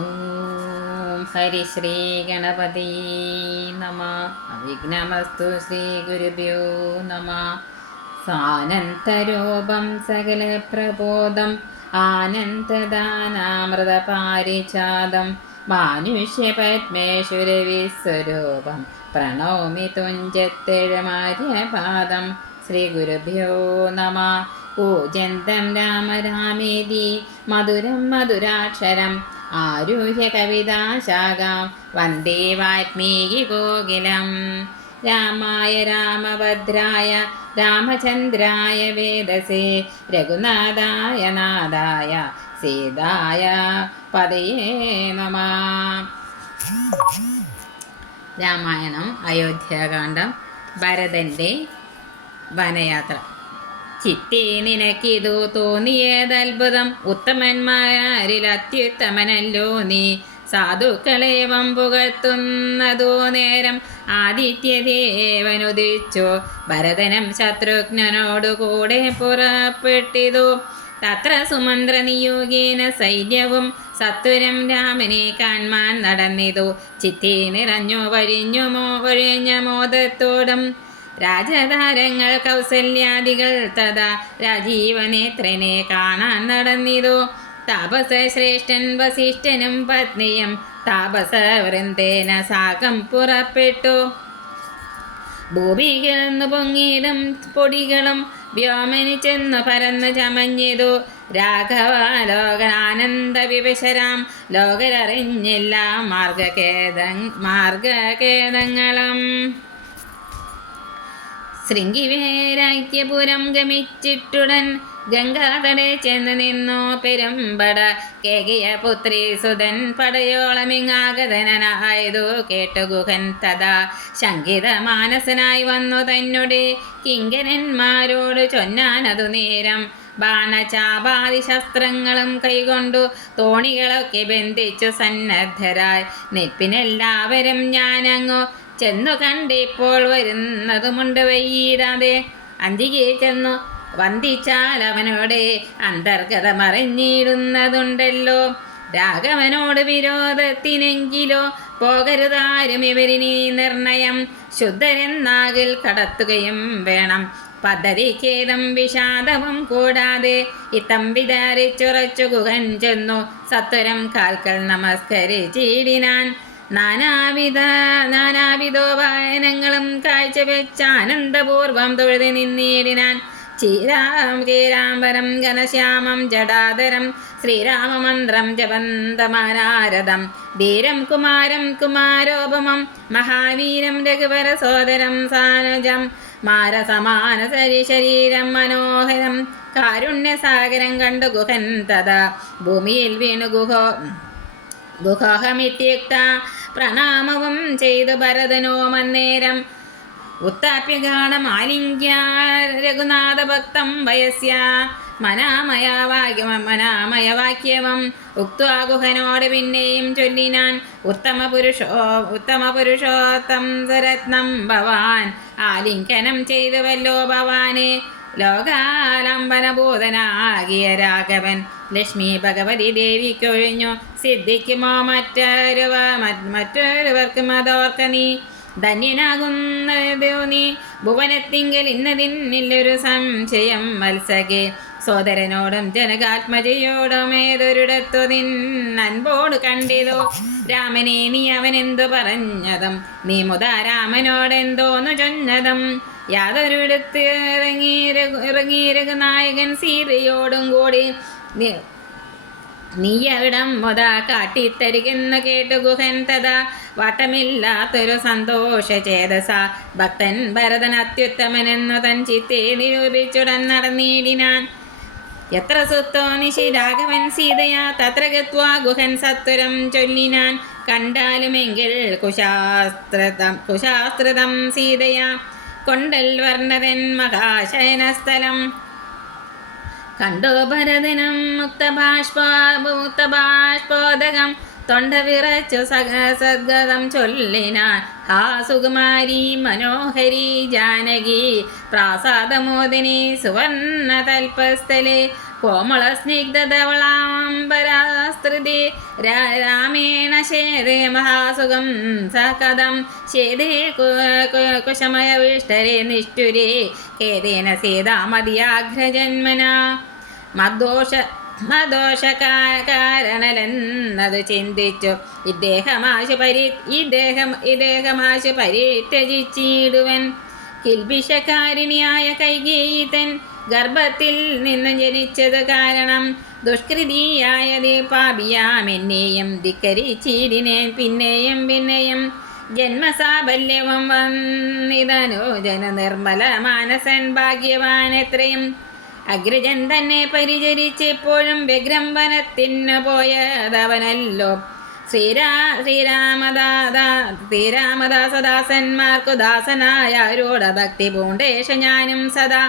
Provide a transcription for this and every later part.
ഓം ഹരിശ്രീ ഗണപതി നമ. വിഘ്നമസ്തു ശ്രീ ഗുരുഭ്യോ നമ. സാനന്തരൂപം സകല പ്രബോധം ആനന്ദദാനാമൃതപാരിചാദം മാനുഷ്യപത്മേശ്വരവിസ്വരൂപം പ്രണൗമി തുഞ്ചത്തെഴുമാര്യപാദം. ശ്രീ ഗുരുഭ്യോ നമ. പൂജന്തം രാമ രാമേതി മധുരം മധുരാക്ഷരം ആരുഹ്യ കവിതാശാഖാം വന്ദേ വാൽമീകി കോകിലം. രാമായ രാമഭദ്രായ രാമചന്ദ്രായ വേദസേ രഘുനാഥായ നാഥായ സീതായ പതയേ നമഃ. രാമായണം അയോധ്യാകാന്ഡം. ഭരതൻ്റെ വനയാത്ര. ചിത്തേ നിനക്കിതു തോന്നിയതത്ഭുതം, ഉത്തമന്മാരിൽ അത്യുത്തമനല്ലോ നീ. സാധുക്കളെ വമ്പുകത്തുന്നതോ നേരം ആദിത്യദേവനുദിച്ചു. ഭരതനും ശത്രുഘ്നോടുകൂടെ പുറപ്പെട്ടിതു. തത്ര സുമന്ത്രനിയോഗേന സൈന്യവും സത്വരം രാമനെ കാൺമാൻ നടന്നിതു. ചിത്തേ നിറഞ്ഞു വഴിഞ്ഞ മോദത്തോടും രാജധാരങ്ങൾ കൗസല്യാദികൾ തഥാ രാജീവനേത്രനെ കാണാൻ നടന്നിതു. താപസ ശ്രേഷ്ഠൻ വസിഷ്ഠനും പത്നിയും താപസ വൃന്ദേന സാകം പുറപ്പെട്ടു. ഭൂമികിടന്നു പൊങ്ങിയിടും പൊടികളും വ്യോമനി ചെന്നു പരന്നു ചമഞ്ഞിതു. രാഘവ ലോകനാനന്ദ വിവശരാം ലോകരറിഞ്ഞില്ല മാർഗഖേദങ്ങളും. ശൃംഗിവേരാക്യപുരം ഗമിച്ചിട്ടുടൻ ഗംഗാതടെ ചെന്ന് നിന്നു പെരുമ്പട. കേകിയ പുത്രി സുതൻ പടയോളമിങ്ങാഗതനായതു കേട്ടു ഗുഹൻ തഥാ ശങ്കിത മാനസനായി വന്നു തന്നുടെ കിങ്കരന്മാരോട് ചൊന്നാനതു നേരം. ബാണചാപാതി ശസ്ത്രങ്ങളും കൈകൊണ്ടു തോണികളൊക്കെ ബന്ധിച്ചു സന്നദ്ധരായി നിൽപ്പിനെല്ലാവരും ഞാനങ്ങു ചെന്നു കണ്ടിപ്പോൾ വരുന്നതുമുണ്ട് വൈകിടാതെ. അന്തികെ ചെന്നു വന്ദിച്ചാൽ അവനോട് അന്തർഗതമറിഞ്ഞിടുന്നതുണ്ടല്ലോ. രാഘവനോട് വിരോധത്തിനെങ്കിലോ പോകരുതാരും ഇവരിനി നിർണയം. ശുദ്ധരെന്നാകിൽ കടത്തുകയും വേണം പദ്ധതിഖേദം വിഷാദവും കൂടാതെ. ഇത്തം വിചാരിച്ചുറച്ചു ഗുഹൻ ചെന്നു സത്വരം കാൽക്കൽ നമസ്കരിച്ചിടിനാൻ. നാനാവിധോപായനങ്ങളും കാഴ്ചവെച്ച് ആനന്ദപൂർവം തൊഴുതി നിന്നിടിനാൻ. ചീരാംബരം ഘനശ്യാമം ജടാധരം ശ്രീരാമമന്ത്രം ജപന്തമാനാരദം. ധീരം കുമാരം കുമാരോപമം മഹാവീരം രഘുവര സോദരം സാനുജം. മാരസമാന ശരീരം മനോഹരം കാരുണ്യസാഗരം കണ്ടു ഗുഹൻ തഥാ ഭൂമിയിൽ വീണു ഗുഹമിത്യുക്ത പ്രണാമവും ചെയ്തു ഭരതനോ മന്നേരം. ഉത്താപ്യഗാഠം ആലിംഗ്യ രഘുനാഥ ഭക്തം വയസ്യ മനാമയവാക്യവം ഉക്ത്വാ ഗുഹനോട് പിന്നെയും ചൊല്ലിനാൻ. ഉത്തമപുരുഷോത്തം സരത്നം ഭവാൻ ആലിംഗനം ചെയ്തുവല്ലോ ഭവാനെ. ലോകാലംബനബോധനാകിയ രാഘവൻ ലക്ഷ്മി ഭഗവതി ദേവിക്കൊഴിഞ്ഞു സിദ്ധിക്കുമോ മറ്റൊരുവർക്കും അതോർക്ക നീ. ധന്യനാകുന്നതോ നീ ഭുവനത്തിങ്കൽ ഇന്നതിന്നൊരു സംശയം മത്സകെ. സോദരനോടും ജനകാത്മജയോടും ഏതൊരിടത്തു നിന്നൻപോട് കണ്ടിതോ. രാമനെ നീ അവനെന്തു പറഞ്ഞതും നീ മുതാ രാമനോടെന്തോന്നു ചൊന്നതും. യാതൊരിടത്ത് ഇറങ്ങി രഘുനായകൻ സീതയോടും കൂടി നീ അവിടം മുതാ കാട്ടിത്തരികെന്നു കേട്ടു ഗുഹൻ തഥാ വാട്ടമില്ലാത്തൊരു സന്തോഷ ചേതസ. ഭക്തൻ ഭരതൻ അത്യുത്തമനെന്നു തൻ ചിത്തെ നിരൂപിച്ചുടൻ നടന്നിടിനാൻ. എത്ര സുത്തോ നിശി രാഘവൻ സീതയാ തത്ര ഗത്വാ ഗുഹൻ സത്വരം ചൊല്ലിനാൻ. കണ്ടാലുമെങ്കിൽ കുശാസ്ത്രതം സീതയാ കൊണ്ടൽ വർണ്ണതൻ മഹാശയനസ്ഥലം. കണ്ടോ ഭരതനം മുക്തബാഷ്പോദകം തൊണ്ട വിറച്ചു സദ്ഗതം ചൊല്ലിനാൻ. ഹാ സുകുമാരി മനോഹരി ജാനകി പ്രാസാദമോദിനി സുവർണ തൽപസ്ഥലെ കോമള സ്നിഗ്ധധവളാംബരാസ്തൃതി രാമേണ ശേതേ മഹാസുഖം സകദം ശേതേ കുശമയവിഷ്ടരേ നിഷ്ഠുരേ ഖേദേന സീതാമതിയാഗ്രജന്മന മദോഷകാരണലെന്നതു ചിന്തിച്ചു ഇദ്ദേഹമാശു പരിത്യജിച്ചിടുവൻ. കിൽബിഷകാരിണിയായ കൈകേയി തൻ ഗർഭത്തിൽ നിന്നു ജനിച്ചത് കാരണം ദുഷ്കൃതിയായതേ പാപിയാമെന്നെയും ധിക്കരിച്ചിടിനേൻ പിന്നെയും ജന്മസാബല്യവും വന്നിതനു ജനനിർമ്മല മാനസൻ ഭാഗ്യവാൻ എത്രയും. അഗ്രജൻ തന്നെ പരിചരിച്ചെപ്പോഴും വ്യഗ്രം വനത്തിനു പോയതവനല്ലോ. ശ്രീരാമദാസദാസന്മാർക്കു ദാസനായാരോട ഭക്തി പൂണ്ടേഷ ഞാനും സദാ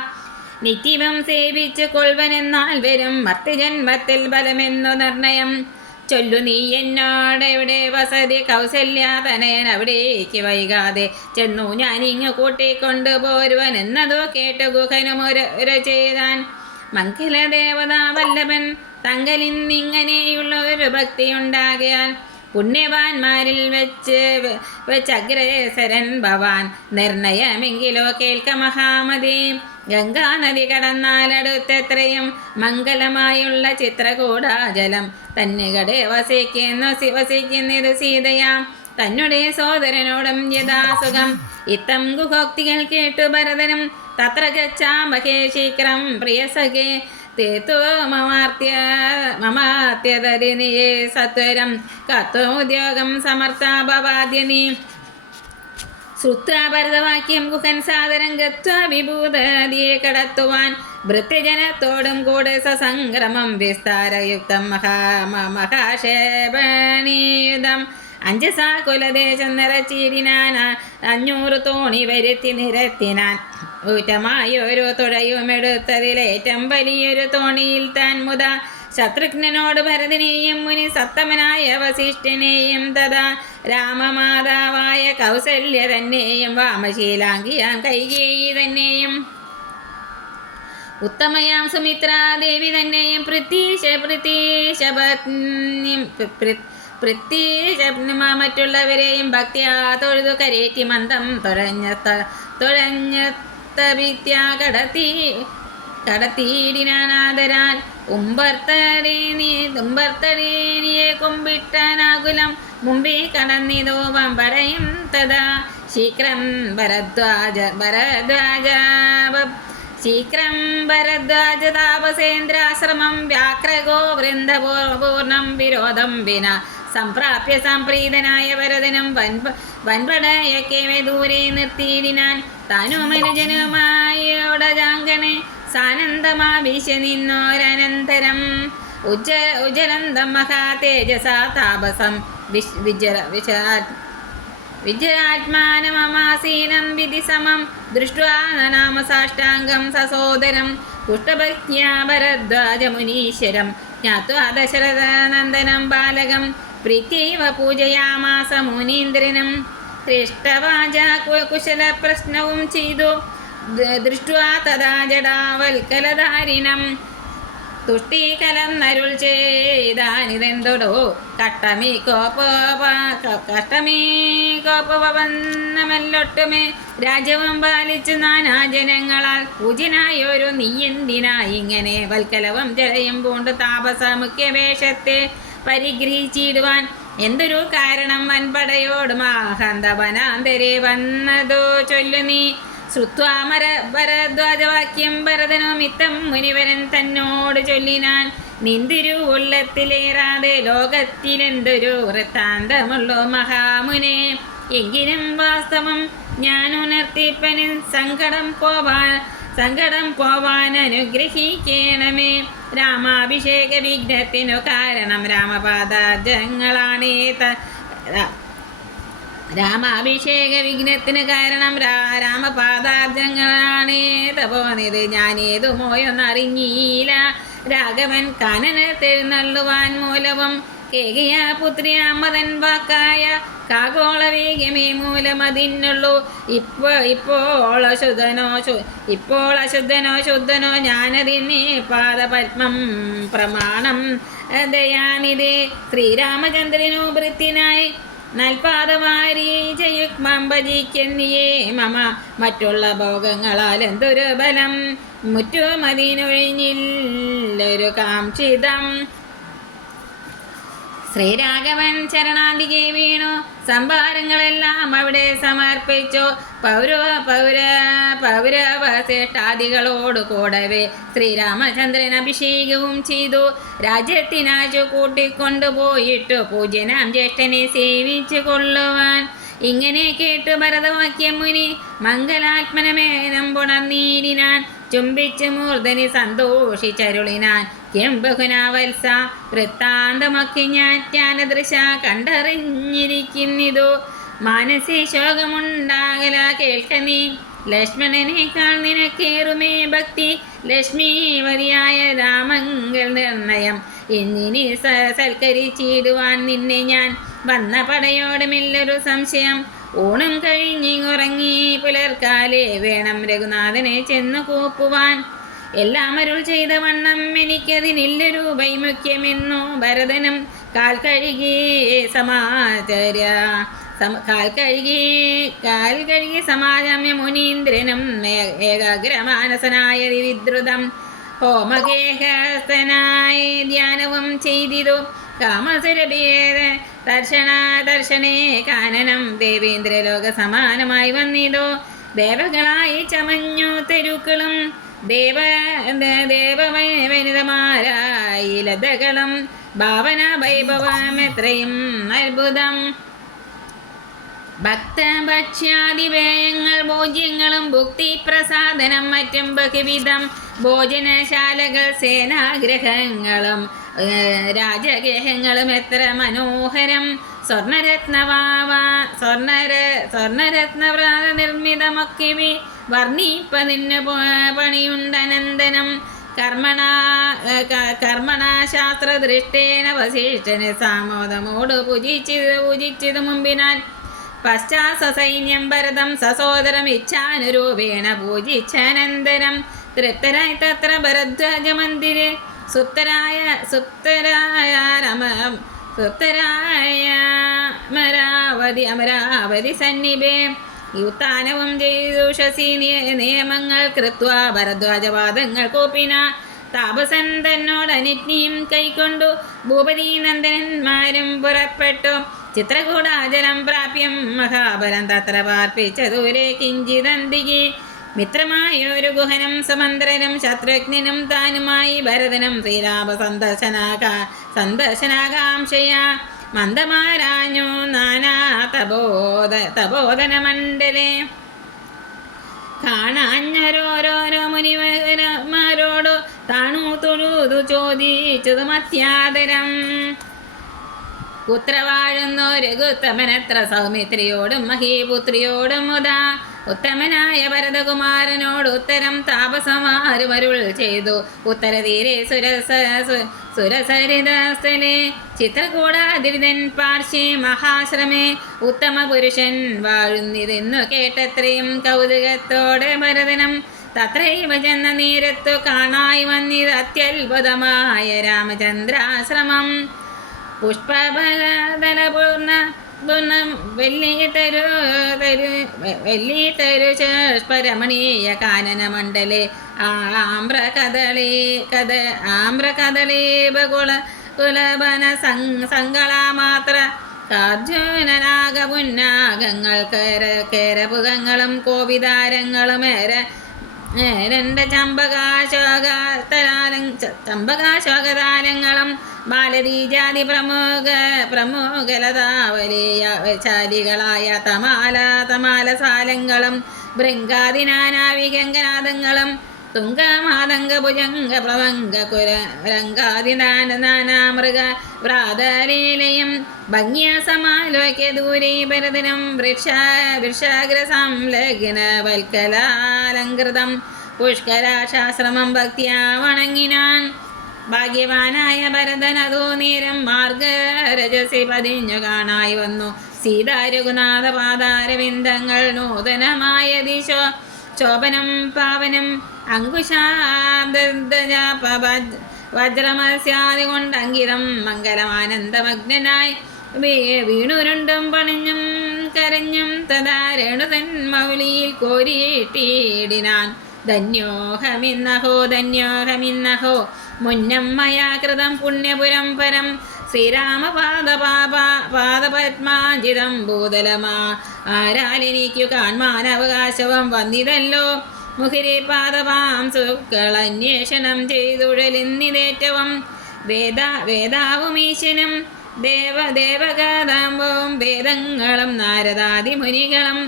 നിത്യവും സേവിച്ചു കൊൾവനെന്നാൽ വരും മർത്യജന്മത്തിൽ ബലമെന്നു നിർണയം. ചൊല്ലു നീ എന്നോടെവിടെ വസതി കൗസല്യാതനയൻ അവിടേക്ക് വൈകാതെ ചെന്നു ഞാനിങ്ങു കൂട്ടിക്കൊണ്ടു പോരുവൻ എന്നതു കേട്ടു ഗുഹനുമൊര ചെയ്താൻ. മംഗലദേവതാ വല്ലഭൻ തങ്കലിന്നിങ്ങനെയുള്ള ഒരു ഭക്തിയുണ്ടാകയാൽ പുണ്യവാന്മാരിൽ വെച്ചഗ്രേസരൻ ഭവാൻ നിർണയമെങ്കിലോ കേൾക്ക മഹാമതി. ഗംഗാനദി കടന്നാലടുത്തെത്രയും മംഗലമായുള്ള ചിത്രകൂടാജലം തന്നുകടെ വസിക്കുന്നത് സീതയാം തന്നെ സോദരനോടും യഥാസുഖം. ഇത്തം ഗുഹോക്തികൾ കേട്ടു ഭരതനും തത്ര ഗച്ഛാമഹേ ശീഘ്രം പ്രിയസഖേ തേതോ മമാത്യതരിനിയേ സത്വരം കത്വോദ്യോഗം സമർത്ഥാ ഭവാദ്യനീ. ശ്രുത്വാ ഭരതവാക്യം ഗുഹൻ സാദരം ഗത്വാ വിഭൂതതിയെ കടത്തുവാൻ ഭൃത്യജനത്തോടും കൂടെ സസംക്രമം വിസ്താരയുക്തം മഹാക്ഷേപണീയുധം. അഞ്ചസാ കുലദേശം നിറച്ചിടിനാൻ 500 തോണി വരുത്തി നിരത്തിനാൻ. ഊറ്റമായൊരു തുഴയുമെടുത്തതിലേറ്റം വലിയൊരു തോണിയിൽ താൻ മുത ശത്രുഘ്നനോട് ഭരതനെയും മുനി സത്തമനായ വസിഷ്ഠനെയും തഥാ രാമമാതാവായ കൗസല്യ തന്നെയും വാമശീലാംഗിയാം കൈകേയി തന്നെയും ഉത്തമയാം സുമിത്രാദേവി തന്നെയും മറ്റുള്ളവരെയും ഭക്തിയാ തൊഴുതു കരേറ്റി മന്ദം തുഴഞ്ഞത്തവിദ്യ കടത്തിയിടിനാദരാൻ ഉമ്പർത്തടീനിയെ കുമ്പിട്ടാനാകുലം മുമ്പേ കടന്നിതോ വമ്പടയും തഥാ ശീഘ്രം ഭരദ്വാജ താപസേന്ദ്രാശ്രമം വ്യാക്രഗോ വൃന്ദപൂർണം വിരോധം വിന സംപ്രാപ്യ സംപ്രീതനായ ഭരതനും വൻപടയൊക്കെ ദൂരെ നിർത്തിയിടിനാൻ. താനുമനുജനുമായോടജാങ്കണെ സാനന്ദമാവിശ നിന്നോരനന്തരം ഉജ്ജലന്തം മഹാതേജസാ താപസം വിജയാത്മാനമമാസീനം വിധി സമം ദൃഷ്ട്വാ നനാമ സാഷ്ടാംഗം സസോദരം പുഷ്ടഭക്ത്യാ ഭരദ്വാജമുനീശ്വരം ജ്ഞാത്വാ ദശരഥനന്ദനം ബാലകം പ്രീത്യൈവ പൂജയാമാസ മുനീന്ദ്രനും. പൃഷ്ടവാച കുശല പ്രശ്നവും ചെയ്തു ദൃഷ്ട്വാ തഥാ ജടാവൽക്കലധാരിണം തുഷ്ടീകലന്നരുൾ ചെയ്താനിതെന്തൊടോ കഷ്ടമീകോപവന്നമല്ലൊട്ടുമേ രാജവും പാലിച്ചു നാനാജനങ്ങളാൽ പൂജനായൊരു നീയെന്തിനായി ഇങ്ങനെ വൽക്കലവും ജലയും പൂണ്ട് താപസ മുഖ്യവേഷത്തെ പരിഗ്രഹിച്ചിടുവാൻ എന്തൊരു കാരണം വൻപടയോടും ആഹന്തവനാന്തരെ വന്നതോ ചൊല്ലു നീ. ശ്രുത്വാ ഭരദ്വാജവാക്യം ഭരതനുമിത്തം മുനിവരൻ തന്നോട് ചൊല്ലിനാൻ. നിന്തിരു ഉള്ളത്തിലേറാതെ ലോകത്തിലെന്തൊരു വൃത്താന്തമുള്ളോ മഹാമുനെ. എങ്കിലും വാസ്തവം ഞാൻ ഉണർത്തിപ്പന് സങ്കടം പോവാൻ അനുഗ്രഹിക്കണമേ. രാമാഭിഷേക വിഘ്നത്തിനു കാരണം രാമപാദാബ്ജങ്ങളാണേ രാമാഭിഷേക വിഘ്നത്തിന് കാരണം രാമപാദാബ്ജങ്ങളാണേ തപോനിത് ഞാനേതുമോയൊന്നറിഞ്ഞീല. രാഘവൻ കാനനത്തെഴുന്നള്ളുവാൻ മൂലവും കേകയ പുത്രിയ മതൻ വാക്കായ കാഗോളവേഗമേ മൂലമതിനുള്ളൂ. ഇപ്പോൾ അശുദ്ധനോ ശുദ്ധനോ ഞാനതിനെ പാദപത്മം പ്രമാണം ദയാനിധേ. ശ്രീരാമചന്ദ്രനു ഭൃത്യനായി നൽപാദവാരി ജയുക്മം ഭജിക്കുന്നിയേ മമ. മറ്റുള്ള ഭോഗങ്ങളാൽ എന്തൊരു ബലം മുറ്റുമതിനൊഴിഞ്ഞില്ലൊരു കാംക്ഷിതം. ശ്രീരാഘവൻ ചരണാന്തികെ വീണു സംഭാരങ്ങളെല്ലാം അവിടെ സമർപ്പിച്ചു. പൗരവശേഷ്ടാദികളോട് കൂടവേ ശ്രീരാമചന്ദ്രൻ അഭിഷേകവും ചെയ്തു. രാജ്യത്തിനാച്ചു കൂട്ടിക്കൊണ്ടുപോയിട്ടു പൂജ്യനാം ജ്യേഷ്ഠനെ സേവിച്ചു കൊള്ളുവാൻ. ഇങ്ങനെ കേട്ടു ഭരതവാക്യം മുനി മംഗലാത്മനമേനം പുണർന്നീടിനാൻ. ചുംബിച്ച് മൂർധനി സന്തോഷിച്ചരുളിനാൻ. കിം ബഹുനാവത്സ വൃത്താന്തമൊക്കെ ഞാൻ ജ്ഞാനദൃശ കണ്ടറിഞ്ഞിരിക്കുന്നിതു. മാനസേ ശോകമുണ്ടാകല കേൾക്ക നീ. ലക്ഷ്മണനേക്കാൾ നിനക്കേറുമേ ഭക്തി. ലക്ഷ്മീവതിയായ രാമങ്കൽ നിർണയം എന്നിനി സൽക്കരിച്ചിടുവാൻ നിന്നെ ഞാൻ. വന്ന പടയോടുമില്ലൊരു സംശയം. ഊണും കഴിഞ്ഞിറങ്ങി പുലർക്കാലേ വേണം രഘുനാഥനെ ചെന്നു കൂപ്പുവാൻ. എല്ലാം അരുൾ ചെയ്ത വണ്ണം എനിക്കതിനില്ലൊരു വൈമുഖ്യമെന്നു ഭരതനും കാൽ കഴുകി സമാജമ്യ മുനീന്ദ്രനും ഏകാഗ്രമാനസനായ വിദ്രുതം ഹോമഗേഹസ്ഥനായി ധ്യാനവും ചെയ്തിതു. കാമസുരഭേദ ദർശനേ കാനനം ദേവേന്ദ്രലോക സമാനമായി വന്നിതോ. ദേവകളായി ചമഞ്ഞു തെരുക്കളും ദേവവനിതമാരായി ലതകളും. ഭാവന വൈഭവം എത്രയും അത്ഭുതം. ഭക്തഭക്ഷ്യാദിവേയങ്ങൾ ഭോജ്യങ്ങളും ഭുക്തി പ്രസാദനം മറ്റും ബഹുവിധം. ഭോജനശാലകൾ സേനാഗ്രഹങ്ങളും രാജഗേഹങ്ങളും എത്ര മനോഹരം. സ്വർണരത്നവ്രാത നിർമ്മിതമൊക്കെ വർണ്ണിപ്പതിന് പണിയുണ്ടനന്തനം. കർമ്മണാശാസ്ത്രദൃഷ്ടേന വസിഷ്ഠന് സാമോദമോട് പൂജിച്ചത് മുമ്പിനാൽ. പശ്ചാസൈന്യം ഭരതം സസോദരം ഇച്ഛാനുരൂപേണ പൂജിച്ചനന്തരം. തൃപ്തരായി തത്ര ഭരദ്വാജ മന്ദിരെ സുപ്തരായ അമരാവതി സന്നിഭേ. യുത്താനവും ചെയ്തു ശശി നിയമങ്ങൾ കൃത്വാ ഭരദ്വാജവാദങ്ങൾ കോപ്പിന. താപസൻ തന്നോടനിജ്ഞയും കൈക്കൊണ്ടു ഭൂപതി നന്ദനന്മാരും പുറപ്പെട്ടു. ചിത്രകൂടാചലം പ്രാപ്യം മഹാബലം തത്ര പാർപ്പിച്ച ദൂരെ കിഞ്ചിതന്തികെ. മിത്രമായൊരു ഗുഹനം സമന്ത്രനും ശത്രുഘ്നും താനുമായി ഭരതനും ശ്രീരാമ സന്ദർശനാകാംക്ഷയാ മന്ദമാരാഞ്ഞു നാനാ തപോധന മണ്ഡലേ. കാണാഞ്ഞോരോരോ മുനിവരന്മാരോടു താണു തൊഴുതു ചോദിച്ചതു മത്യാദരം. പുത്ര വാഴുന്നോ രഘുത്തമനത്ര സൗമിത്രിയോടും മഹീപുത്രിയോടും മുതാ. ഉത്തമനായ ഭരതകുമാരനോട് ഉത്തരം താപസമാരുമരുൾ ചെയ്തു. ഉത്തരതീരെ സുരസരിതസ്ഥലേ ചിത്രകൂടാതിരിതൻ പാർശ്വേ മഹാശ്രമേ. ഉത്തമ പുരുഷൻ വാഴുന്നിതെന്നു കേട്ടത്രയും കൗതുകത്തോടെ ഭരതനം തത്രൈവ ചെന്ന നേരത്തു കാണായി വന്നിത് അത്യത്ഭുതമായ രാമചന്ദ്രാശ്രമം. പുഷ്പബലപൂർണ്ണ വെള്ളിത്തരുപരമണീയ കാനനമണ്ഡലേ. ആമ്രകദളീപകുലബന സങ്കളമാത്ര കാർജുനനാഗപുന്നാഗങ്ങൾ കേരപുകങ്ങളും കോപിതാരങ്ങളും ചമ്പകാശോകതാരങ്ങളും മാലതീജാതി പ്രമുഖലതാവലിയാലികളായ തമാലസാലങ്ങളും ഭൃംഗാദിനാനാവികങ്കനാദങ്ങളും തുങ്കമാതംഗഭുജംഗ പ്ലവംഗകുരംഗാദിനാനാമൃഗ വ്രാതലീലയും ഭംഗ്യ സമാലോക്യ ദൂരെ ഭരതനം വൃക്ഷാഗ്രസംലഗ്ന വൽക്കലാലങ്കൃതം പുഷ്കരാശാശ്രമം ഭക്തിയാ വണങ്ങിനാൻ. ഭാഗ്യവാനായ ഭരതൻ അതോ നേരം മാർഗരജസി പതിഞ്ഞു കാണായി വന്നു. സീതാ രഘുനാഥ പാദാരവിന്ദങ്ങൾ നൂതനമായ ദിശോ ശോഭനം പാവനം വജ്രമത്സ്യാദി കൊണ്ടങ്കിതം മംഗലമാനന്ദമഗ്നായി വീണുരുണ്ടും പണിഞ്ഞും കരഞ്ഞും തഥാ രേണുതൻ മൗലിയിൽ കോരിയിട്ടിടിനാൻ. ധന്യോഹമിന്നഹോ ധന്യോഹമിന്നഹോ മുന്നം മയാ കൃതം പുണ്യപുരം പരം ശ്രീരാമപാദപദ്മാജിതം ഭൂതലമാ ആരാലെനിക്കു കാൺമാൻ അവകാശവും വന്നിതല്ലോ. മുഖിരെ പാദപാം സുക്കളന്വേഷണം ചെയ്തുഴലിന്നിതേറ്റവും വേദാവും ഈശനും ദേവഗാതാംബവും വേദങ്ങളും നാരദാദി മുനികളും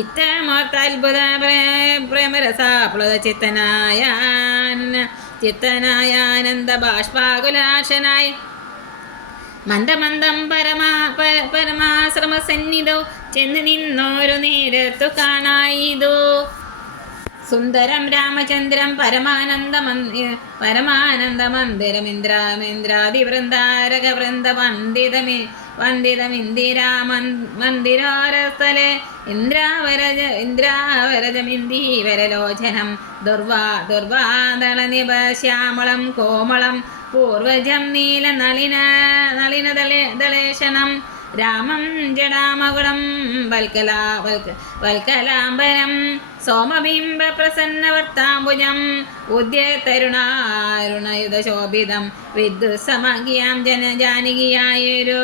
ഇത്തമോർത്തത്ഭുത പ്രേമരസാപ്ലുത ചിത്തനായാനന്ദ ബാഷ്പാകുലാശനായി മന്ദമന്ദം പരമാശ്രമസന്നിധോ ചെന്ന് നിന്നോരു നേരത്തു കാണായിതോ. സുന്ദരം രാമചന്ദ്രം പരമാനന്ദമന്ദിരമിന്ദ്രാതി വൃന്ദാരക വൃന്ദ വന്ദിതമിന്ദിരാമന്ദിരോരസ്ഥലെ ഇന്ദ്രാവരജമിന്ദീവരലോചനം ദുർവാദള നിപശ്യാമളം കോമളം പൂർവജം നീല നളിനദളേശനം രാമം ജടാമകുളം വൽക്കലാംബരം സോമബിംബ പ്രസന്നവർത്താംബുജം ഉദ്യതരുണാരുണയുധശോഭിതം വിദ്യുസമഖ്യാം ജാനകിയായൊരു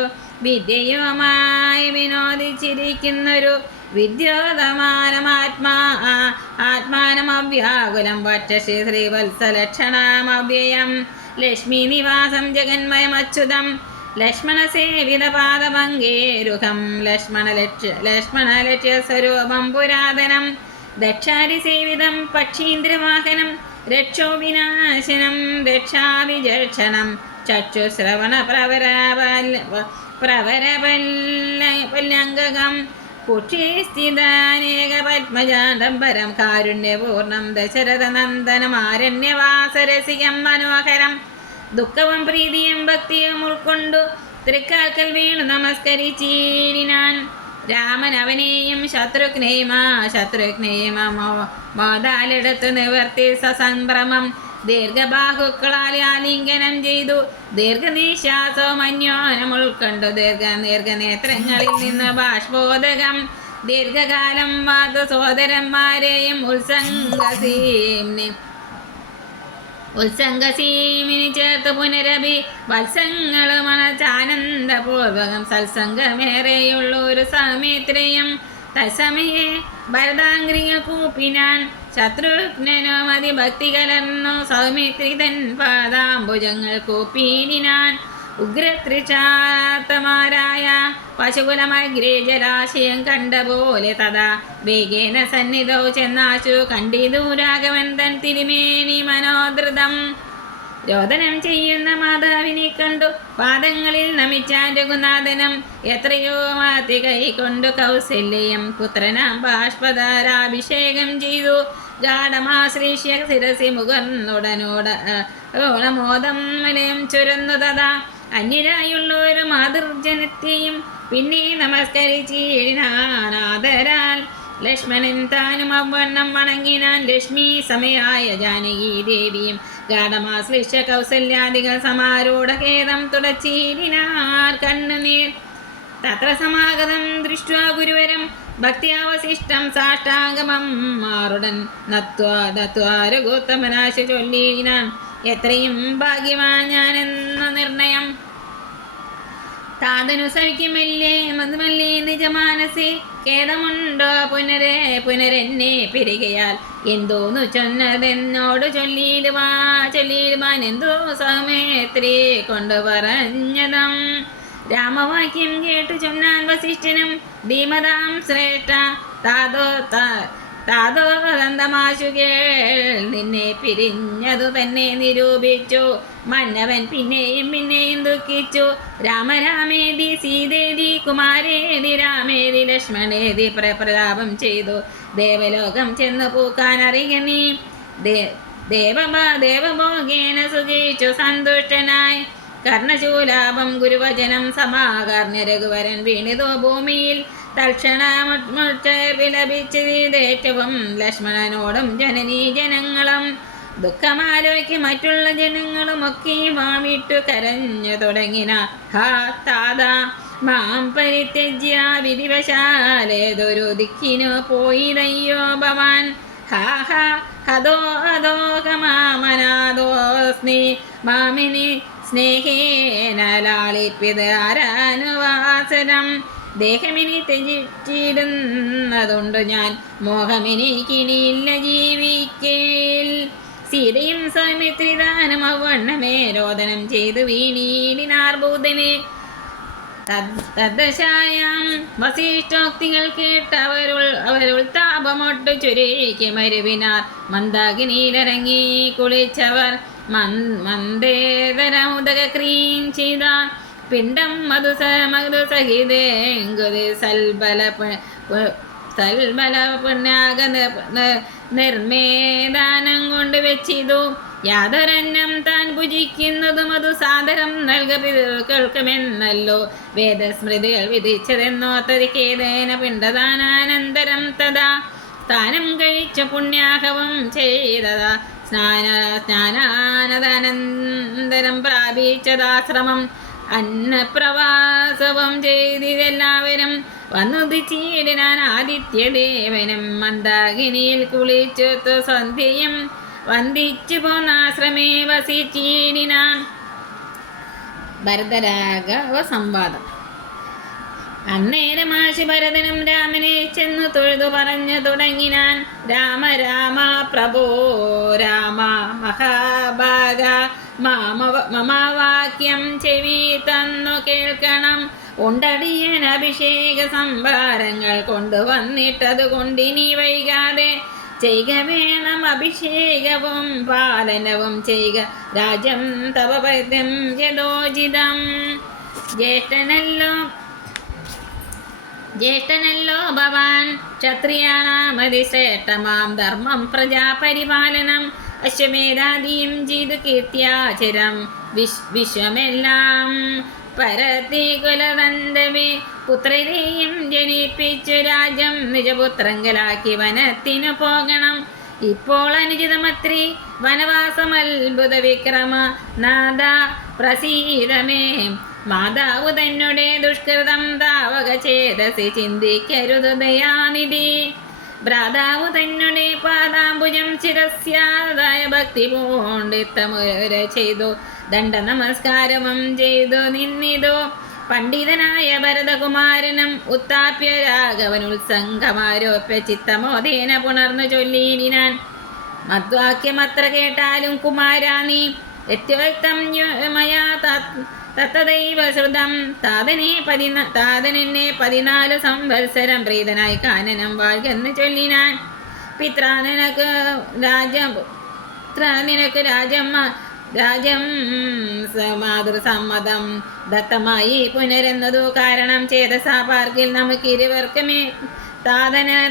വിദ്യയുമായി വിനോദിച്ചിരിക്കുന്നൊരു ആത്മാനമവ്യാകുലം വക്ഷസി ശ്രീവത്സലക്ഷണമവ്യയം ലക്ഷ്മീ നിവാസം ജഗന്മയമച്യുതം ലക്ഷ്മണസേവിതപാദഭംഗേരുഹം ലക്ഷ്മണലക്ഷ്യസ്വരൂപം പുരാതനം ദക്ഷാരിസേവിതം പക്ഷീന്ദ്രവാഹനം രക്ഷോവിനാശനം രക്ഷാവിജക്ഷണം ചക്ഷുശ്രവണ പ്രവരപല്യംഗകം കുക്ഷീസ്ഥിതാനേക പത്മജാഡംബരം കാരുണ്യപൂർണം ദശരഥനന്ദനമാരണ്യവാസരസികം മനോഹരം ദുഃഖവും പ്രീതിയും ഭക്തിയും ഉൾക്കൊണ്ടു തൃക്കാൽക്കൽ വീണു നമസ്കരിച്ചിടിനാൻ. രാമൻ അവനെയും ശത്രുഘ്നെയും മോദാലെടുത്ത് നിവർത്തി സസംഭ്രമം ദീർഘബാഹുക്കളാൽ ആലിംഗനം ചെയ്തു. ദീർഘനിശ്വാസവും അന്യോനം ഉൾക്കൊണ്ടു ദീർഘനേത്രങ്ങളിൽ നിന്ന് ബാഷ്പോദകം ദീർഘകാലം വാദ സോദരന്മാരെയും ഉത്സംഗസീമിനി ചേർത്ത് പുനരഭി വത്സങ്ങളും അണച്ചാനന്ദപൂർവകം സത്സംഗമേറെയുള്ളൊരു സൗമിത്രയും തത്സമയെ ഭരതാംഗ്രികൾ കൂപ്പിനാൻ. ശത്രുഘ്നനോ അതിഭക്തി കലർന്നു സൗമിത്രി തൻ പാദാംബുജങ്ങൾ കൂപ്പിനാൻ. ഉഗ്രത്രിഷാത്തമാരായ പശുകുലമഗ്രേ ജലാശയം കണ്ട പോലെ തഥാ വേഗേന സന്നിധോ ചെന്നാശു കണ്ടിതു രാഘവൻ തൻ തിരുമേനി മനോധൃതം. രോദനം ചെയ്യുന്ന മാതാവിനെ കണ്ടു പാദങ്ങളിൽ നമിച്ചാൻ രഘുനാഥനം. എത്രയോ മാത്തി കൈകൊണ്ടു കൗസല്യം പുത്രനാം ബാഷ്പധാരാഭിഷേകം ചെയ്തു. ഗാഠമാശ്ലേഷ്യ ശിരസി മുഖർന്നുടനോടമോദം മലയം ചുരന്നു തഥാ അന്യരായുള്ളൊരു മാതൃജനത്തെയും പിന്നെ നമസ്കരിച്ചിടിനാനാദരാൽ. ലക്ഷ്മണൻ താനും അവണ്ണം വണങ്ങിനാൻ. ലക്ഷ്മി സമയായ ജാനകി ദേവിയും ഗാഠമാശ്ലേഷ്യ കൗസല്യാദികൾ സമാരൂഢഖേദം തുടച്ചിടിനാർ കണ്ണുനീർ. തത്ര സമാഗതം ദൃഷ്ട്വാ ഗുരുവരം ഭക്തിയാവശിഷ്ടം സാഷ്ടാംഗമം മാറുടൻ നത്വാ രഘുത്തമനാശ ചൊല്ലിനാൻ. എത്രയും ഭാഗ്യവാൻ ഞാനെന്ന നിർണയം താതനു സവിക്കുമല്ലേ മധുമല്ലേ നിജമാനസേ ഖേദമുണ്ടോ പുനരെന്നെ പിരികയാൽ എന്തോന്നു ചൊന്നതെന്നോട് ചൊല്ലിയിടുവാൻ എന്തോ സൗമിത്രി കൊണ്ടു പറഞ്ഞതം. രാമവാക്യം കേട്ടു ചൊന്നാൻ വസിഷ്ഠനും ധീമതാം ശ്രേഷ്ഠ താതോദന്തമാശുകേൾ നിന്നെ പിരിഞ്ഞതു തന്നെ നിരൂപിച്ചു. മന്നവൻ പിന്നെയും ദുഃഖിച്ചു. രാമേതി സീതേതി കുമാരേതി രാമേതി ലക്ഷ്മണേതി പ്രലാപം ചെയ്തു. ദേവലോകം ചെന്നു പൂക്കാൻ അറിയ നീ ദേവഭോഗേന സുഖിച്ചു സന്തുഷ്ടനായി. കർണശൂലാഭം ഗുരുവചനം സമാകർണ്യ രഘുവരൻ വീണിതോ ഭൂമിയിൽ. തൽക്ഷണമുച്ചേർ വിലപിച്ചതേറ്റവും ലക്ഷ്മണനോടും ജനനീ ജനങ്ങളും. ദുഃഖമാലോയ്ക്ക് മറ്റുള്ള ജനങ്ങളുമൊക്കെ വാവിട്ടു കരഞ്ഞു തുടങ്ങിന. ഹാ താതാ, മാം പരിത്യജ്യ വിധിവശാലേതൊരു ദിക്കിനു പോയിതയ്യോ ഭവാൻ. ഹാ ഹാ ഹതോ ഹതോ കമാമനാദോസ്മി മാമിനി സ്നേഹേന ലാളിപ്പിത് ആരാനുവാസനം. ദേഹമിനി ത്യജിച്ചിടുന്നതുണ്ട് ഞാൻ, മോഹമിനിക്കിനിയില്ല ജീവിക്കേൽ. സീതയും സൗമിത്രിദാനം അവണ്ണമേ രോദനം ചെയ്തു വീണീടിനാർബൂദനെ. തദ്ദശായാം വസിഷ്ഠോക്തികൾ കേട്ട് അവരുൾ താപമൊട്ടു ചുരുക്കി മരുവിനാർ. മന്ദാകിനിയിലിറങ്ങി കുളിച്ചവർ മന്ദേതരമുദക ക്രീം ചെയ്ത പിണ്ടം മധുസഹിതേങ്കുതി സൽബല പുണ്യാക നിർമേദാനം കൊണ്ട് വെച്ചിതു. യാതൊരന്നം താൻ ഭുജിക്കുന്നതും അതു സാദരം നൽകൾക്കുമെന്നല്ലോ വേദസ്മൃതികൾ വിധിച്ചതെന്നോത്തരിക്കേതേന പിണ്ടദാനാനന്തരം തഥാ സ്ഥാനം കഴിച്ച പുണ്യാഹവം ചെയ്തതാ. സ്നാനാനദാനന്തരം പ്രാപിച്ചതാശ്രമം. അന്നപ്രവാസവും ചെയ്തിതെല്ലാവരും വന്നുദിച്ചിടിനാൻ ആദിത്യദേവനും. മന്ദാകിനിയിൽ കുളിച്ചു സന്ധ്യയും വന്ദിച്ചു പോന്നാശ്രമേ വസിച്ചിടിനാൻ. ഭരതരാഘവ സംവാദം. അന്നേരം ആശു ഭരതനും രാമനെ ചെന്നു തൊഴുതു പറഞ്ഞു തുടങ്ങിനാൻ. രാമ രാമ പ്രഭോ രാമ മഹാഭാഗ, മമവാക്യം ചെവി തന്നു കേൾക്കണം. ഉണ്ടടിയൻ അഭിഷേക സംഭാരങ്ങൾ കൊണ്ടുവന്നിട്ടതുകൊണ്ടിനി വൈകാതെ ചെയ്യുക വേണം അഭിഷേകവും പാലനവും ചെയ്യുക. രാജ്യം തവപദ്യം യഥോചിതം. ജ്യേഷ്ഠനല്ലോ ഭവാൻ, ക്ഷത്രിയാണാമതിശ്രേഷ്ഠമാം ധർമ്മം പ്രജാപരിപാലനം. അശ്വമേധാദിയും ചെയ്തു കീർത്തിയാചരം വിശ്വമെല്ലാം പരത്തി കുലതന്തവേ. പുത്രരെയും ജനിപ്പിച്ചു രാജ്യം നിജപുത്രങ്കലാക്കി വനത്തിനു പോകണം. ഇപ്പോൾ അനുചിതമത്രി വനവാസമത്ഭുത വിക്രമ നാദ പ്രസീതമേ. മാതാവ് തന്നെ ദുഷ്കൃതം താവക ചേതസി ചിന്തിക്കരുത് ദയാനിധി. ഭ്രാതാവ് തന്നെ പാദാംബുജം ശിരസ്യാദായ ഭക്തി പൂണ്ടിത്തമുര ചെയ്തു ദണ്ഡ നമസ്കാരവും ചെയ്തു നിന്നിതോ. പണ്ഡിതനായ ഭരതകുമാരനും ഉത്താപ്യ രാഘവൻ ഉത്സംഗമാരോപ്യ ചിത്തമോദേന പുണർന്നു ചൊല്ലിയിടിനാൻ. മദ്വാക്യമത്ര കേട്ടാലും കുമാരാ നീ വ്യക്തം മയാ തത്തദൈവ ശ്രുതം. താതനെന്നെ 14 സംവത്സരം പ്രീതനായി കാനനം വാഴ്കെന്ന് ചൊല്ലിനാൻ. പിത്ര നിനക്ക് രാജ്യം മാതൃസമ്മതം ദത്തമായി പുനരെന്നതു കാരണം ചേതസാ പാർക്കിൽ നമുക്കിരുവർക്കുമേ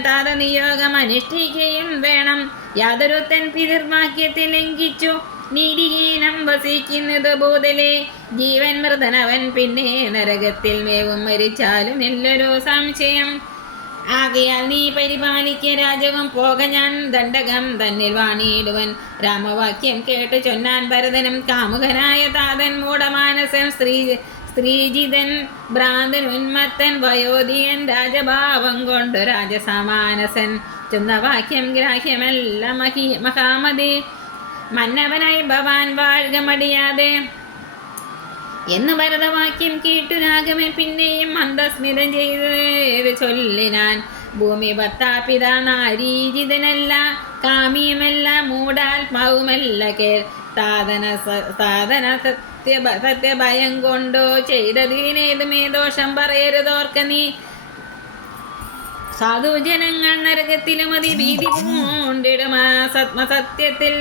താതനിയോഗം അനുഷ്ഠിക്കുകയും വേണം. യാതൊരുത്തൻ പിതൃവാക്യത്തിൽ ലംഘിച്ചു നീതിഹീനം വസിക്കുന്നത് ഭൂതലേ. ജീവൻ മൃതനവൻ പിന്നെ നരകത്തിൽ മേവും മരിച്ചാലും ഇല്ലൊരു സംശയം. ആകയാൽ നീ പരിപാലിക്ക രാജകം പോക ഞാൻ ദണ്ഡകം തന്നിൽ വാണിയിടുവൻ. രാമവാക്യം കേട്ട് ചൊന്നാൻ ഭരതനും. കാമുകനായ താതൻ മൂഢമാനസൻ സ്ത്രീജിതൻ ഭ്രാന്തൻ ഉന്മത്തൻ വയോധികൻ രാജഭാവം കൊണ്ട് രാജസമാനസൻ. ചൊന്ന വാക്യം ഗ്രാഹ്യമല്ല മഹാമതി. മന്നവനായി ഭവാൻ വാഴ്ക മടിയാതെ എന്ന് ഭരതവാക്യം കേട്ടു രാഘവൻ പിന്നെയും മന്ദസ്മിതം ചെയ്ത് ചൊല്ലിനാൻ. ഭൂമി ഭർത്താപിത നാരീജിതനല്ല, കാമിയുമല്ല, മൂഢാത്മാവുമല്ല കേൾ. സാധന സത്യഭയം കൊണ്ടോ ചെയ്തതിനേതുമേ ദോഷം പറയരുതോർക്ക നീ. സാധുജനങ്ങൾ നരകത്തിലും അതിഭീതി പൂണ്ടിടുമാ സത്മസത്യത്തിൽ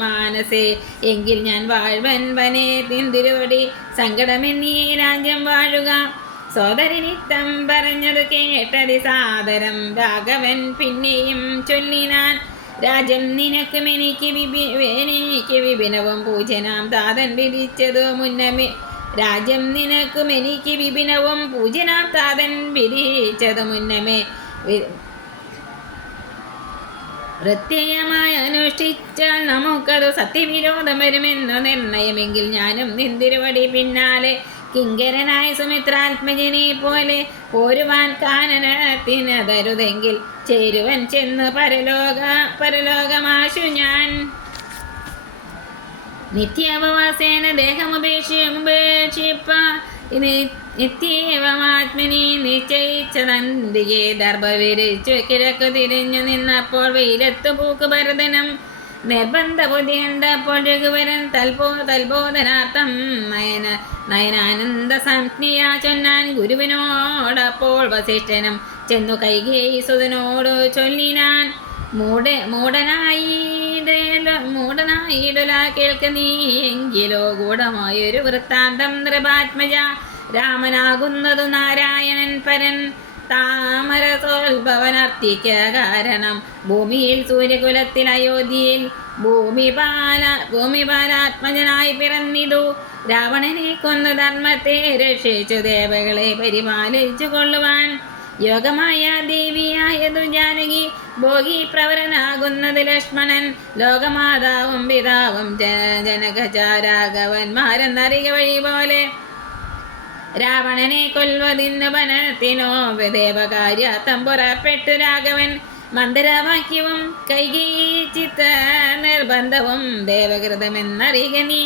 മാനസേ. എങ്കിൽ ഞാൻ വാഴ്വൻ വനേ തിരുവടി സങ്കടമെന്നീ രാജ്യം വാഴുക. സോദരനിത്തം പറഞ്ഞത് കേട്ടതി സാദരം രാഘവൻ പിന്നെയും ചൊല്ലിനാൻ. രാജ്യം നിനക്കും എനിക്ക് വിപിനവും പൂജനാം താതൻ വിധിച്ചതു മുന്നമേ. രാജ്യം നിനക്കും എനിക്ക് വിപിനവും പൂജനാം താതൻ വിധിച്ചതു മുന്നമേ. പ്രത്യയമായി അനുഷ്ഠിച്ചാൽ നമുക്കത് സത്യവിരോധം വരുമെന്നു നിർണയമെങ്കിൽ ഞാനും നിന്തിരുവടി പിന്നാലെ കിങ്കരനായ സുമിത്രാത്മജനെ പോലെ പോരുവാൻ കാനനത്തിനതരുതെങ്കിൽ ചേരുവൻ ചെന്ന് പരലോകമാശു ഞാൻ. നിത്യാവവാസേന ദേഹമുപേക്ഷിപ്പ നിത്യേവമാത്മനി നിശ്ചയിച്ചതന്തികെ ദർഭവിരിച്ചു കിഴക്കു തിരിഞ്ഞു നിന്നപ്പോൾ വെയിലത്തു പൂക്ക് ഭരതനം നിർബന്ധ ബുദ്ധി കണ്ടപ്പോൾ രഘുവരൻ തൽബോധനാർത്ഥം നയനാനന്ദ സംജ്ഞയാ ചൊന്നാൻ ഗുരുവിനോടപ്പോൾ വസിഷ്ഠനും ചെന്നു കൈകേയി സുതനോട് ചൊല്ലിനാൻ. മൂടനായിടല കേൾക്ക നീ എങ്കിലോ ഗൂഢമായൊരു വൃത്താന്തം നൃപാത്മജ. രാമനാകുന്നതു നാരായണൻ പരൻ താമരസോത്ഭവനർത്തിക്ക കാരണം ഭൂമിയിൽ സൂര്യകുലത്തിൽ അയോധ്യയിൽ ഭൂമിപാലാത്മജനായി പിറന്നിതു. രാവണനെ കൊന്ന ധർമ്മത്തെ രക്ഷിച്ചു ദേവകളെ പരിപാലിച്ചു കൊള്ളുവാൻ യോഗമായ ദേവിയായതു ജാനകി. ഭോഗി പ്രവരനാകുന്നത് ലക്ഷ്മണൻ ലോകമാതാവും പിതാവും ജനകചാരാഘവന്മാരെന്നറിക വഴി പോലെ. രാവണനെ കൊല്വതിന്നു വനത്തിനോ ദേവകാര്യാർത്ഥം പുറപ്പെട്ടു രാഘവൻ. മന്ദരവാക്യവും കൈകേയി ചിത്ത നിർബന്ധവും ദേവകൃതമെന്നറിക നീ.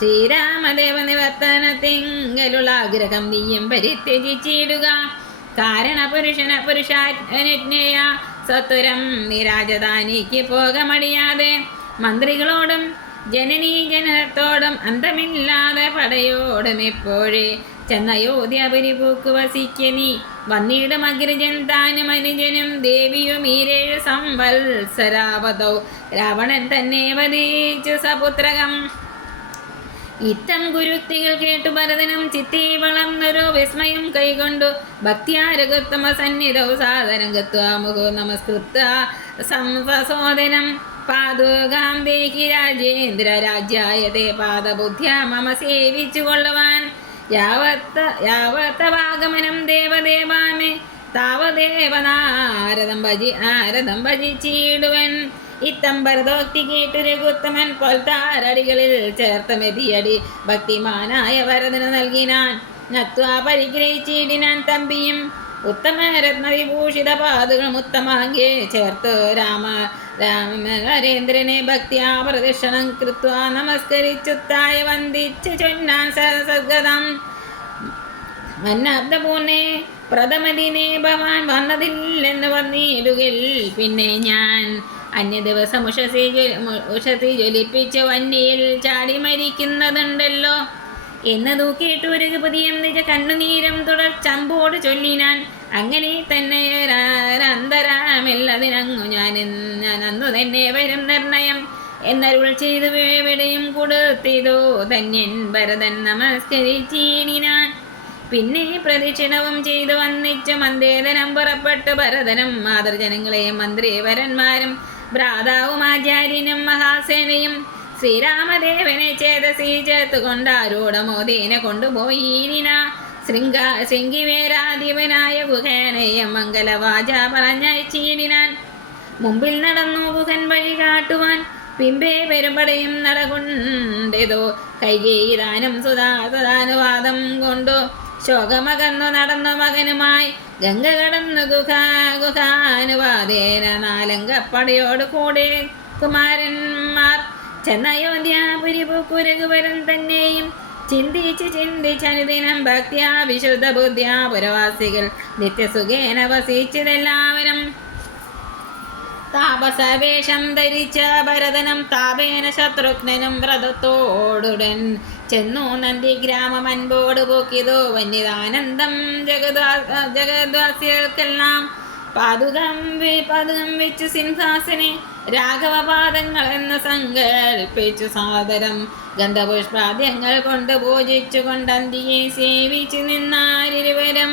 ശ്രീരാമദേവ നിവർത്തനത്തിങ്കലുള്ള ആഗ്രഹം നീയും പരിത്യജിച്ചിടുക. പുരുഷാജ്ഞയ സത്വരം നിരാജധാനിക്ക് പോകമടിയാതെ മന്ത്രികളോടും ജനനീജനത്തോടും അന്തമില്ലാതെ പടയോടും എപ്പോഴേ ചെന്നയോധ്യാപുരി പൂക്ക് വസിക്ക നീ. വന്നിടും അഗ്രജൻ താനും അനുജനും ദേവിയും 7 സംവത്സരാവതോ രാവണൻ തന്നെ വധിച്ചു സപുത്രകം. ഇത്തം ഗുരുക്തികൾ കേട്ടു ഭരതനും ചിത്തി വളർന്നൊരു വിസ്മയം കൈകൊണ്ടു ഭക്തിയാരകത്വമ സന്നിധൗ സാദരം ഗത്വാ മുഖോ നമസ്കൃത സംസോദനം. പാതുകാം ദേഹി രാജേന്ദ്ര രാജ്യായതേ പാദബുദ്ധ്യാ മമ സേവിച്ചു കൊള്ളുവാൻ. യാവത്തവാഗമനം ദേവദേവാമേ താവദേവ നാരദം ഭജിച്ചിടുവൻ. ഇത്തം ഭരതോക്തി കേട്ടു രഘുത്തമൻ പൊൽത്താരടികളിൽ ചേർത്ത മെതിയടി ഭക്തിമാനായ ഭരതന് നൽകിനാൻ. നത്വാ പരിഗ്രഹിച്ചിടിനാൻ തമ്പിയും ഉത്തമരത്നവിഭൂഷിത പാദുകളും ഉത്തമാങ്കെ ചേർത്തു രാമനരേന്ദ്രനെ ഭക്തിയാ പ്രദക്ഷിണം കൃത്വാ നമസ്കരിച്ചുത്തായ വന്ദിച്ചു ചൊന്നാൻ സദ്ഗതം. മന്നാബ്ദപൂർണേ പ്രഥമദിനെ ഭവാൻ വന്നതില്ലെന്ന് വന്നിടുകിൽ പിന്നെ ഞാൻ അന്യദിവസം ഉഷസി ജ്വലിപ്പിച്ച് വന്യയിൽ ചാടി മരിക്കുന്നതുണ്ടല്ലോ എന്നതു കേട്ടു രഘുപതിയും നിജ കണ്ണുനീരം തുടർ ചമ്പോട് ചൊല്ലിനാൻ. അങ്ങനെ തന്നെ ഒരന്തരാമില്ലതിനങ്ങു ഞാൻ അന്നു തന്നെ വരും നിർണയം എന്നരുൾ ചെയ്തു എവിടെയും കൊടുത്തിതോ ധന്യൻ ഭരതൻ നമസ്കരിച്ചിടിനാൻ. പിന്നെ പ്രദക്ഷിണവും ചെയ്തു വന്നിച്ചു മന്ദേതനം പുറപ്പെട്ടു ഭരതനും മാതൃജനങ്ങളെയും മന്ത്രിവരന്മാരും ഭ്രാതാവും ആചാര്യനും മഹാസേനയും ശ്രീരാമദേവനെ ചേതസി ചേർത്തുകൊണ്ട് ആരൂഢമോദേന കൊണ്ടുപോയിന. ശൃംഗിവേരാധിപനായ ഗുഹേനയും മംഗലവാച പറഞ്ഞയച്ചിടിനാൻ. മുമ്പിൽ നടന്നു ഗുഹൻ വഴി കാട്ടുവാൻ പിമ്പേ പെരുമ്പടയും നടകൊണ്ടേതോ കൈകേയി ദാനം സുധാനുവാദം കൊണ്ടു ശോകമകന്നു നടന്നു മകനുമായി ഗംഗ കടന്നു ഗുഹാനുവാദേന നാലങ്കപ്പടയോട് കൂടെ കുമാരന്മാർ ചെന്നയോധ്യാപുരി രഘുവരൻ തന്നെയും ചിന്തിച്ചനുദിനം ഭക്തിയാ വിശുദ്ധ ബുദ്ധ്യാ പുരവാസികൾ നിത്യസുഖേന വസിച്ചതെല്ലാവരും. താപസവേഷം ധരിച്ച ഭരതനും താപേന ശത്രുഘ്നനും വ്രതത്തോടുടൻ ചെന്നു നന്ദി ഗ്രാമം അൻപോട് പോക്കിയതോ വന്യതാനന്ദം ജഗദ്വാസികൾക്കെല്ലാം. പാതുകം വെച്ചു സിംഹാസനെ രാഘവപാദങ്ങൾ എന്ന് സങ്കൽപ്പിച്ചു സാദരം ഗന്ധപുഷ്പാദ്യങ്ങൾ കൊണ്ട് പൂജിച്ചു കൊണ്ടന്തിയെ സേവിച്ചു നിന്നാരിരുവരും.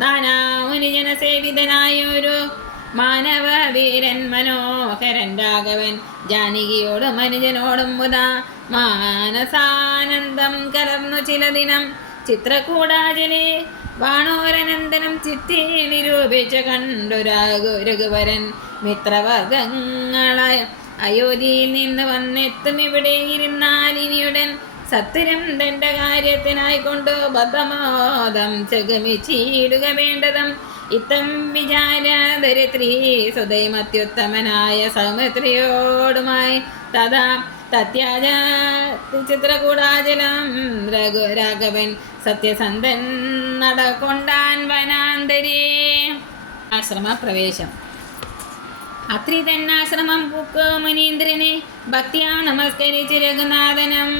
നാനാമുനിജനസേവിതനായൊരു മാനവ വീരൻ മനോഹരൻ രാഘവൻ ജാനകിയോടും അനുജനോടും മുതാ മാനസാനന്ദം കലർന്നു ചില ദിനം ചിത്രകൂടാചലെ വാണോരനന്ദനം ചിത്തി നിരൂപിച്ച കണ്ടു രഘുവരൻ മിത്രവർഗങ്ങളായ അയോധ്യയിൽ നിന്ന് വന്നെത്തും ഇവിടെ ഇരുന്നാൽ ഇനിയുടൻ സത്വരം തൻ്റെ കാര്യത്തിനായി കൊണ്ടു ബദ്ധമോദം ചഗമിച്ചിടുക വേണ്ടതും ഇത്തം വിചാരധരിത്രി സുദൈമത്യുത്തമനായ സൗമിത്രിയോടുമായി തഥാ തത്യാജ ചിത്രകൂടാചലം രാഘവൻ സത്യസന്ധൻ നടകൊണ്ടാൻ വനാന്തരേ. ആശ്രമപ്രവേശം. അത്രി തന്നാശ്രമം പൂക്ക് മുനീന്ദ്രനെ ഭക്തിയാ നമസ്കരിച്ച് രഘുനാഥനം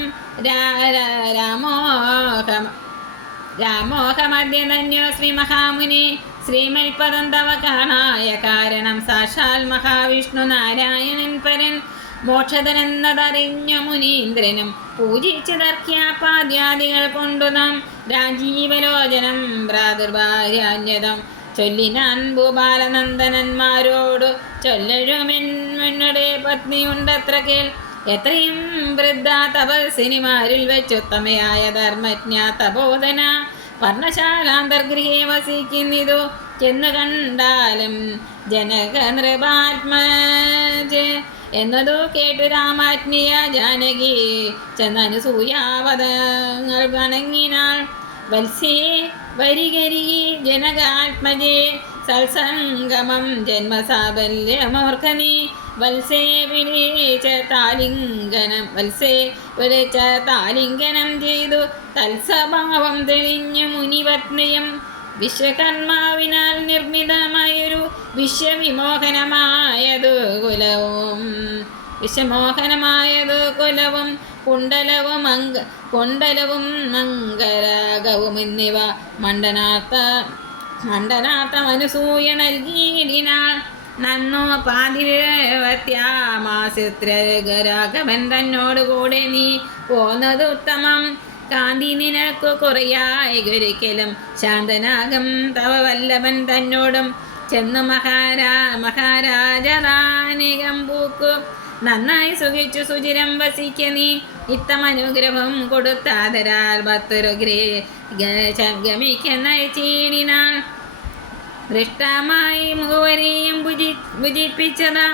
രാമോഹമദ്യധന്യോസ്മി മഹാമുനി ശ്രീമൽപദം തവ കാണായ കാരണം സാക്ഷാൽ മഹാവിഷ്ണു നാരായണൻ പരൻ മോക്ഷതനെന്നതറിഞ്ഞ മുനീന്ദ്രനും പൂജിച്ച് ദർഖ്യാപാദ്യാദികൾ കൊണ്ടു നാം രാജീവലോചനം ഭ്രാതൃഭാര്യാന്യതം ചൊല്ലിനാൻ ഭൂപാലനന്ദനന്മാരോട് ചൊല്ലഴുമെന്നുടെ പത്നിയുണ്ടത്ര കേൾ എത്രയും വൃദ്ധ തപസ്സിനിമാരിൽ വെച്ചുത്തമയായ ധർമ്മജ്ഞ തപോധന പർണശാലാന്തർഗൃഹേ വസിക്കുന്നിതു ചെന്നു കണ്ടാലും ജനക നൃപാത്മജ എന്നതു കേട്ടു രാമാജ്ഞിയ ജാനകി ചെന്നനുസൂയാവതങ്ങൾ വണങ്ങിനാൾ. വത്സേ വരികരി ജനകാത്മജേ സത്സംഗമം ജന്മസാബല്യമോർക്കനീ വത്സേ വിളിച്ച താലിംഗനം ചെയ്തു തത്സ്വഭാവം തെളിഞ്ഞു മുനിപത്നിയും വിശ്വകർമാവിനാൽ നിർമ്മിതമായൊരു വിശ്വവിമോഹനമായതു കുലവും കുണ്ടലവും മംഗരാഗവും എന്നിവ മണ്ഡനാർത്ഥമനുസൂയ നൽകിയിടിനാൾ. നന്നോ പാതിരവത്യാമാസിത്രരാഘവൻ തന്നോടുകൂടെ നീ പോന്നത് ഉത്തമം. കാന്തി നിനക്കു കുറയായി ഒരിക്കലും ശാന്തനാകം തവ വല്ലഭൻ തന്നോടും ചെന്നു മഹാരാജധാനികം പൂക്കു നന്നായി സുഖിച്ചു സുചിരം വസിക്ക നീ ഇത്തമനുഗ്രഹം കൊടുത്താതരാൽ ഭക്തരുഗ്രേ ഗമിക്കുന്ന ചീടിനാൾ. ദൃഷ്ടമായി മൂവരെയും ഭുജിപ്പിച്ചതാ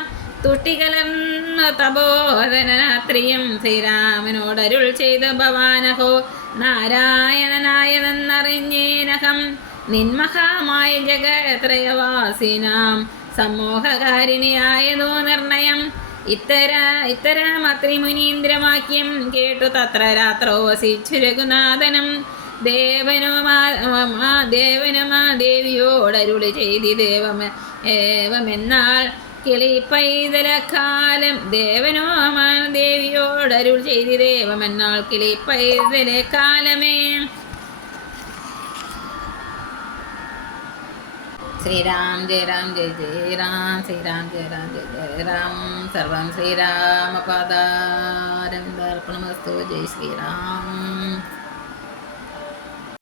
തുട്ടികലർന്ന തപോധനാത്രിയും ശ്രീരാമനോടരുൾ ചെയ്തു ഭവാനഹോ നാരായണനായതെന്നറിഞ്ഞേനഹം നിന്മഹാമായ ജഗത്രയവാസിനാം സമൂഹകാരിണിയായതോ നിർണയം. ഇത്തരമത്രി മുനീന്ദ്രവാക്യം കേട്ടു തത്ര രാത്രോ വസിച്ചു രഘുനാഥനും ദേവനുമാ ദേവിയോടരുളി ചെയ്തി ദേവമെന്നാൾ കിളിപ്പൈതലക്കാലം ദേവനുമാ ചെയ്തി ദേവമെന്നാൾ കിളിപ്പൈതലക്കാലമേ. ശ്രീരാം ജയ രാം ജയ ജയ രാം ശ്രീരാം ജയ രാം ജയ ജയ രാം സർവം ശ്രീരാമപാദാരവിന്ദാർപ്പണമസ്തു. ജയ് ശ്രീരാം.